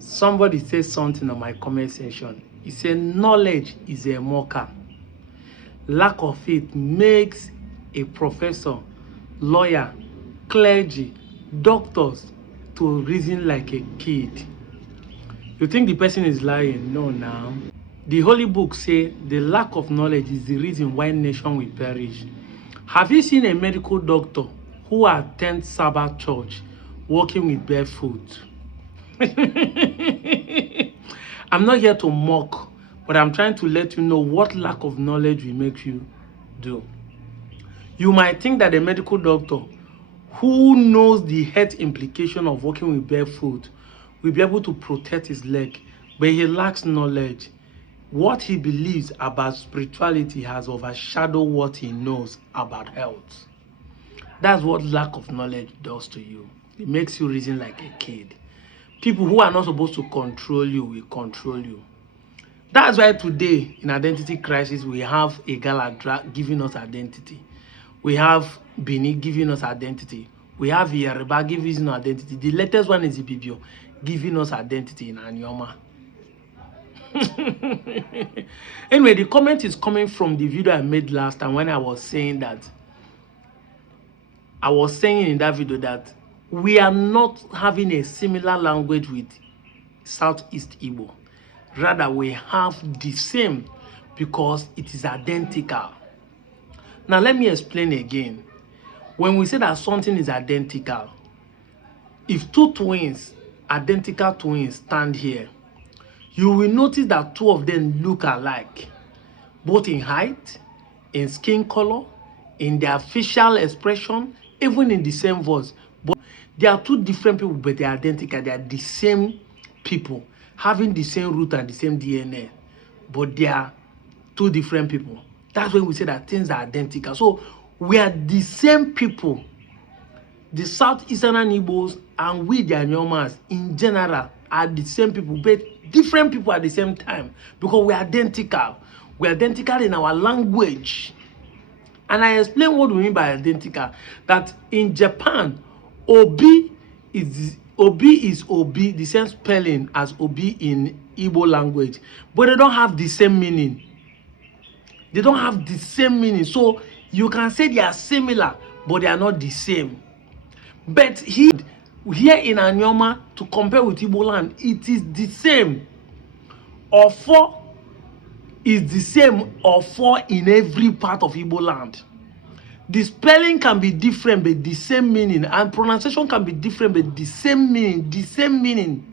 Somebody said something on my comment section. He said knowledge is a mocker. Lack of it makes a professor, lawyer, clergy, doctors to reason like a kid. You think the person is lying? No, now. The Holy Book says the lack of knowledge is the reason why nation will perish. Have you seen a medical doctor who attends Sabbath church walking with barefoot? I'm not here to mock, but I'm trying to let you know what lack of knowledge will make you do. You might think that a medical doctor who knows the health implication of walking with barefoot will be able to protect his leg, but he lacks knowledge. What he believes about spirituality has overshadowed what he knows about health. That's what lack of knowledge does to you. It makes you reason like a kid. People who are not supposed to control you will control you. That's why today in identity crisis we have a Galadra giving us identity. We have Bini giving us identity. We have Yoruba giving us identity. The latest one is Ibibio giving us identity in Anyoma. Anyway, the comment is coming from the video I made last time when I was saying in that video that we are not having a similar language with Southeast Igbo. Rather, we have the same because it is identical. Now, let me explain again. When we say that something is identical, if two twins, identical twins, stand here, you will notice that two of them look alike, both in height, in skin color, in their facial expression, even in the same voice. But they are two different people, but they are identical. They are the same people, having the same root and the same DNA, but they are two different people. That's when we say that things are identical. So we are the same people. The Southeastern Igbos and we, the Anyomas, in general, are the same people, but different people at the same time, because we are identical. We are identical in our language. And I explain what we mean by identical. That in Japan, Obi is Obi, the same spelling as Obi in Igbo language, but they don't have the same meaning. They don't have the same meaning. So you can say they are similar, but they are not the same. But here in Anyoma, to compare with Igbo land, it is the same. Ofo is the same Ofo in every part of Igbo land. The spelling can be different, but the same meaning, and pronunciation can be different, but the same meaning.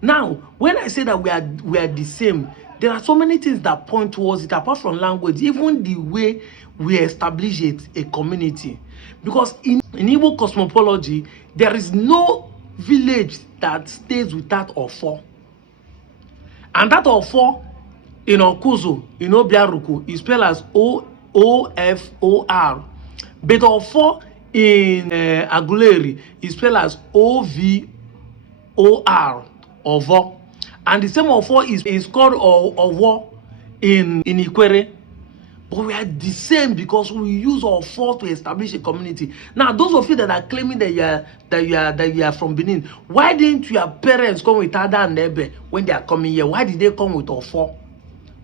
Now, when I say that we are the same, there are so many things that point towards it, apart from language, even the way we establish a community. Because in Igbo cosmology, there is no village that stays without Ofo. And that Ofo in Okuzu, in Obiaruku, is spelled as O-F-O-R. But Ofo in Aguleri is spelled as O-V-O-R, Ovo. And the same Ofo is called Ovo in Ikwere. But we are the same because we use Ofo to establish a community. Now, those of you that are claiming that you are from Benin, why didn't your parents come with Ada and Ebe when they are coming here? Why did they come with Ofo?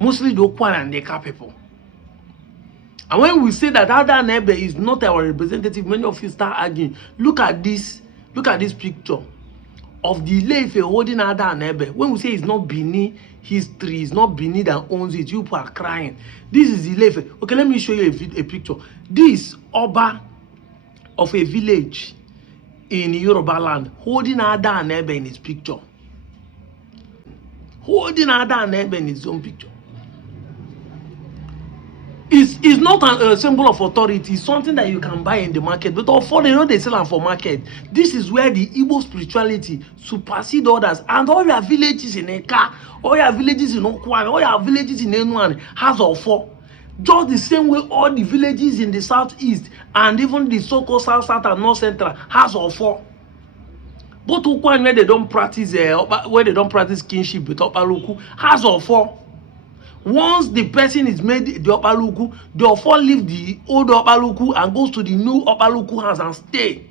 mostly the Okwan and Neka people. And when we say that Ada Nebe is not our representative, many of you start arguing. Look at this picture of the Ile-Ife holding Ada Nebe. When we say it's not Bini history, it's not Bini that owns it, you people are crying. This is Ile-Ife. Okay, let me show you a picture. This Oba of a village in Yoruba land holding Ada Nebe in his picture. Holding Ada Nebe in his own picture. It's not a symbol of authority. It's something that you can buy in the market. But for they know they sell them for market. This is where the Igbo spirituality supersede others. And all your villages in Eka, all your villages in Okwan, all your villages in Enuan has all four. Just the same way all the villages in the southeast and even the so-called south and north central has all four. But Okwan where they don't practice kinship with Opaluku has all four. Once the person is made the Opaluku, they often leave the old Opaluku and goes to the new Opaluku house and stay.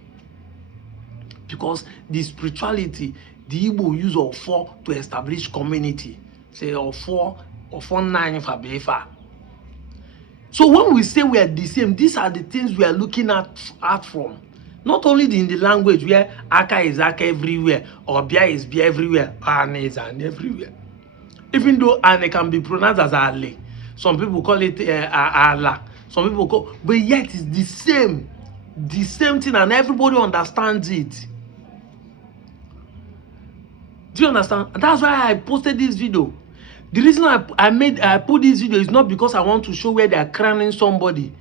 Because the spirituality, the Igbo use of four to establish community. Say of four nine for Befa. So when we say we are the same, these are the things we are looking at from. Not only in the language where Aka is Aka everywhere, or Bia is Bia everywhere, Ane is Ane everywhere. Even though Ane can be pronounced as Ale, some people call it Ala, some people call, but yet it's the same thing, and everybody understands it. Do you understand? And that's why I posted this video. The reason I put this video is not because I want to show where they are crowning somebody.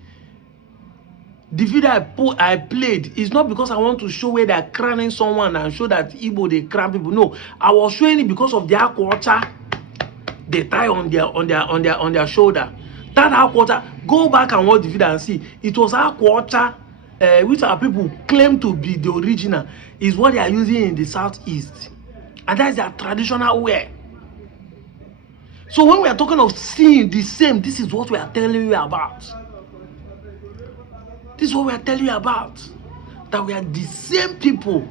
The video I played is not because I want to show where they are crowning someone and show that Igbo they crown people. No, I was showing it because of their culture. They tie on their shoulder. That our quarter, go back and watch the video and see. It was our quarter, which our people claim to be the original, is what they are using in the southeast, and that's their traditional wear. So when we are talking of seeing the same, this is what we are telling you about. This is what we are telling you about. That we are the same people,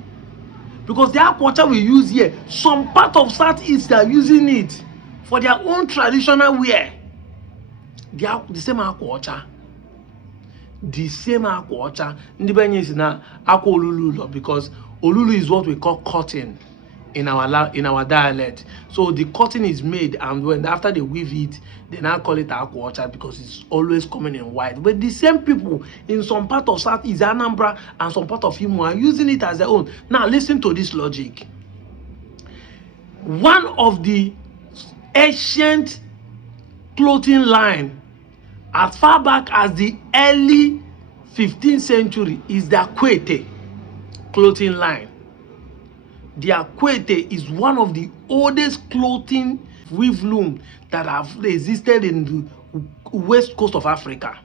because their culture we use here, some part of southeast they are using it for their own traditional wear. They are the same culture. The same culture. Ndibanye is na ako olulu, because olulu is what we call cotton in our dialect. So the cotton is made, and when after they weave it, they now call it culture because it's always coming in white. But the same people in some part of Southeast Anambra and some part of Imo are using it as their own. Now listen to this logic. One of the ancient clothing line as far back as the early 15th century is the Akwete clothing line. The Akwete is one of the oldest clothing weave loom that have existed in the west coast of Africa.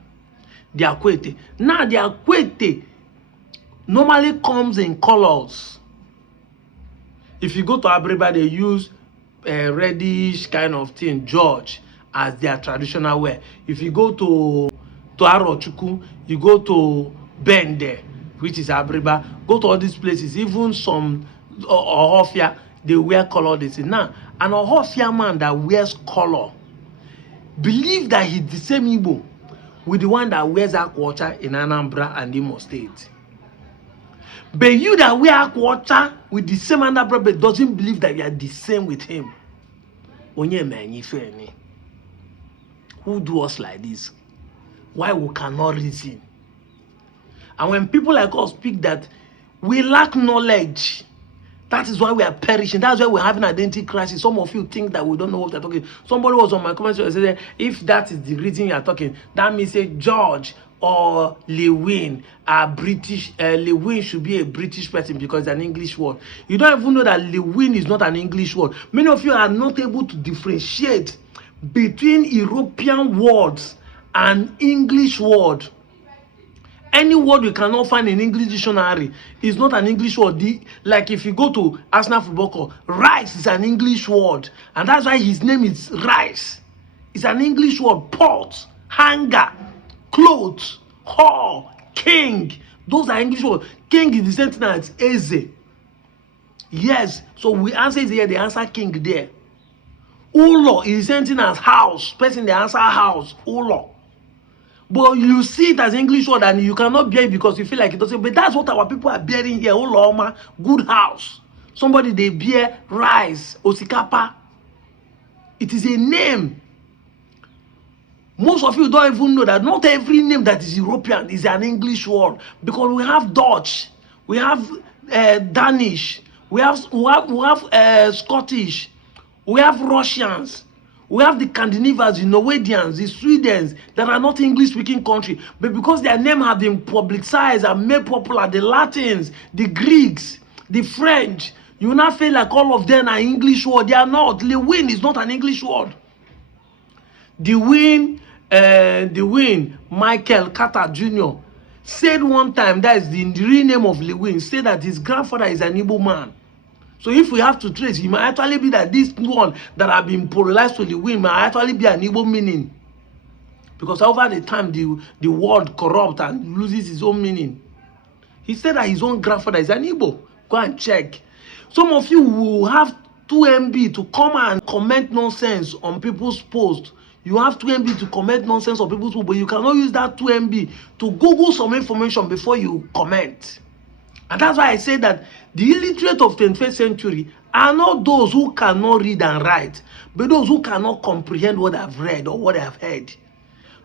The Akwete. Now the Akwete normally comes in colors. If you go to Abriba, they use reddish kind of thing, George, as their traditional wear. If you go to Arochukwu, you go to Bende, which is Abriba, go to all these places, even some Ohofia, they wear color. They say now, an Ohofia man that wears color believe that he's the same Igbo with the one that wears Akwacha in Anambra and Imo State. But you that wear Akwacha with the same Anambra but doesn't believe that you are the same with him. Onye menyi who do us like this? Why we cannot reason? And when people like us speak that we lack knowledge, that is why we are perishing. That's why we're having identity crisis. Some of you think that we don't know what we're talking. Somebody was on my comment and said, if that is the reason you are talking, that means say George or Lewin are British. Lewin should be a British person because it's an English word. You don't even know that Lewin is not an English word. Many of you are not able to differentiate between European words and English word. Any word you cannot find in English dictionary is not an English word. Like if you go to Arsenal Football Club, Rice is an English word. And that's why his name is Rice. It's an English word. Pot, hanger, clothes, hall, king. Those are English words. King is the same thing as Eze. Yes. So we answer here, the answer king there. Ulo is the same thing as house. Person they answer house. Ulo. But you see it as English word and you cannot bear it because you feel like it doesn't. But that's what our people are bearing here. Uloma, good house. Somebody they bear rice, osikapa. It is a name. Most of you don't even know that not every name that is European is an English word, because we have Dutch, we have Danish, we have Scottish, we have Russians, we have the Scandinavians, the Norwegians, the Swedes that are not English-speaking country, but because their name have been publicized and made popular, the Latins, the Greeks, the French, you will not feel like all of them are English word. They are not. Lewin is not an English word. Dewin Michael Carter Jr. said one time, that is the real name of Lewin, said that his grandfather is an Igbo man. So if we have to trace, it might actually be that this one that have been polarized to Lewin might actually be an Igbo meaning. Because over the time, the word corrupt and loses its own meaning. He said that his own grandfather is an Igbo. Go and check. Some of you will have 2 MB to come and comment nonsense on people's posts. You have 2 MB to comment nonsense on people's posts, but you cannot use that 2 MB to Google some information before you comment. And that's why I say that the illiterate of 21st century are not those who cannot read and write, but those who cannot comprehend what I've read or what I've heard.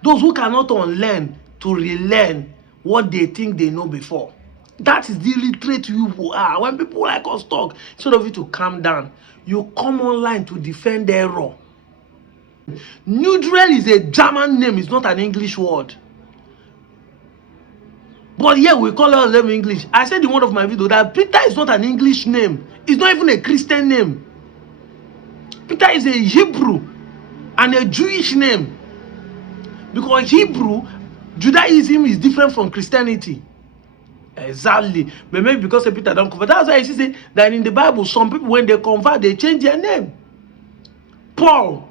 Those who cannot unlearn to relearn what they think they know before. That is the illiterate you are. When people like us talk, instead of you to calm down, you come online to defend error. Neutral is a German name, it's not an English word. But yeah, we call all them English. I said in one of my videos that Peter is not an English name. It's not even a Christian name. Peter is a Hebrew and a Jewish name. Because Hebrew, Judaism is different from Christianity. Exactly. But maybe because Peter don't convert. That's why you see that in the Bible, some people, when they convert, they change their name. Paul,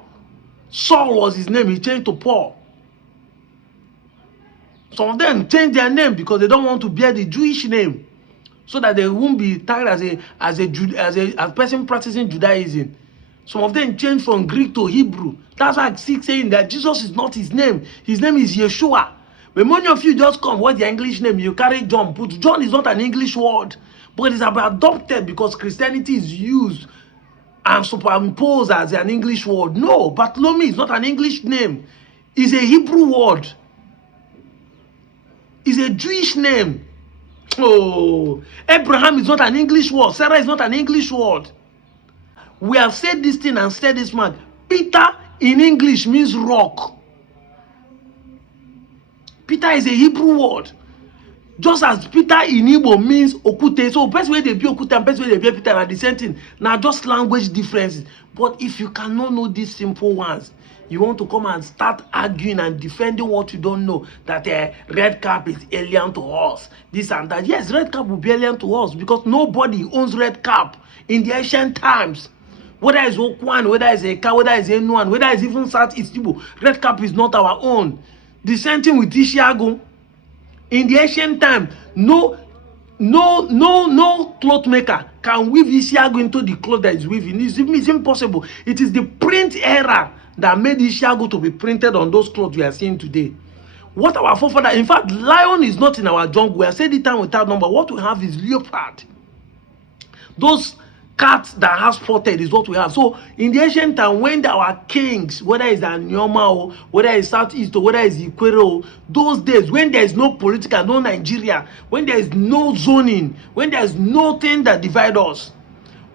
Saul was his name, he changed to Paul. Some of them change their name because they don't want to bear the Jewish name, so that they won't be tagged as a person practicing Judaism. Some of them change from Greek to Hebrew. That's why I keep saying that Jesus is not his name. His name is Yeshua. But many of you just come, what's your English name? You carry John. But John is not an English word, but it's adopted because Christianity is used and superimposed as an English word. No, Bartholomew is not an English name. It's a Hebrew word. It's a Jewish name. Oh, Abraham is not an English word. Sarah is not an English word. We have said this thing and said this man. Peter in English means rock. Peter is a Hebrew word. Just as Peter in Igbo means okute. So best way they be okute and best way they be Peter are the same thing. Now just language differences. But if you cannot know these simple ones, you want to come and start arguing and defending what you don't know, that red cap is alien to us, this and that. Yes, red cap will be alien to us because nobody owns red cap in the ancient times. Whether it's Okwan, whether it's Eka, whether it's Enuan, whether it's even Southeast Igbo, red cap is not our own. The same thing with Ishiago. In the ancient time, no cloth maker can weave Ishiago into the cloth that is weaving. It's impossible. It is the print era that made Ishiago to be printed on those clothes we are seeing today. What our forefather, in fact, lion is not in our jungle. We are saying the time without number. What we have is leopard. Those cats that have spotted is what we have. So in the ancient time, when our kings, whether it's Anyoma or whether it's Southeast or whether it's Ikwere, those days when there is no political, no Nigeria, when there is no zoning, when there is nothing that divides us,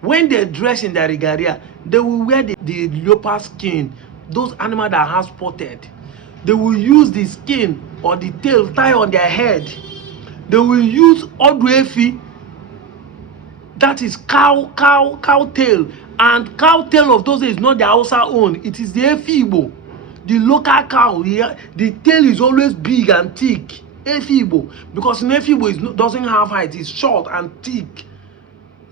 when they dress in their regalia, they will wear the leopard skin, those animals that have spotted. They will use the skin or the tail tie on their head. They will use Oduefi, that is cow tail, and cow tail of those days is not the Hausa own. It is the Efibo, the local cow. The tail is always big and thick. Efibo, because in Efibo doesn't have height. It's short and thick,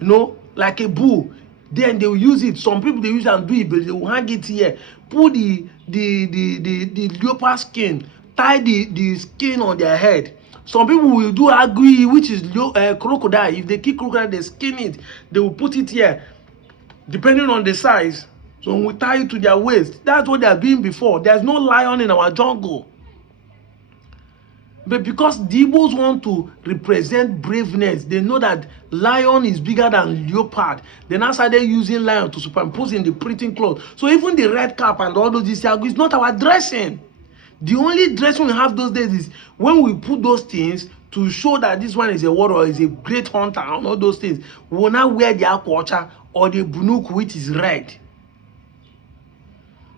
you know, like a bull. Then they will use it. Some people they use and do it, but they will hang it here. Put the leopard skin, tie the skin on their head. Some people will do agui, which is crocodile. If they kill crocodile, they skin it. They will put it here, depending on the size. So when we tie you to their waist, that's what they are doing before. There's no lion in our jungle. But because the Igbos want to represent braveness, they know that lion is bigger than leopard. They now started using lion to superimpose in the printing cloth. So even the red cap and all those isiagu is not our dressing. The only dressing we have those days is when we put those things to show that this one is a warrior, is a great hunter, and all those things. We will now wear the akwacha or the bunuk, which is red.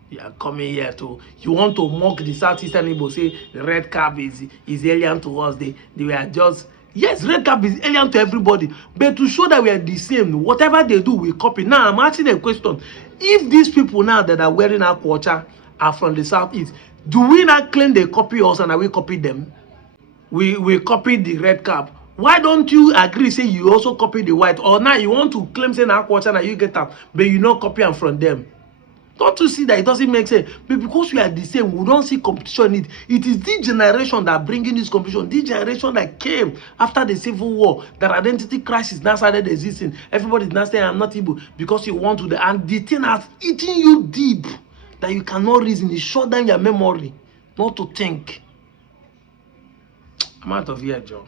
You are coming here you want to mock the Southeastern Igbo, say the red cap is alien to us. They were just, yes, red cap is alien to everybody, but to show that we are the same, whatever they do, we copy. Now I'm asking a question: if these people now that are wearing our culture are from the Southeast, do we not claim they copy us and are we copy them? We copy the red cap. Why don't you agree, say you also copy the white? Or now you want to claim say our culture and you get up, but you not copy them from them? Don't you see that it doesn't make sense? But because we are the same, we don't see competition in it. It is this generation that bringing this competition. This generation that came after the Civil War, that identity crisis now started existing. Everybody is now saying, I'm not Igbo because you want to. And the thing has eaten you deep that you cannot reason. It shut down your memory, not to think. I'm out of here, Joe.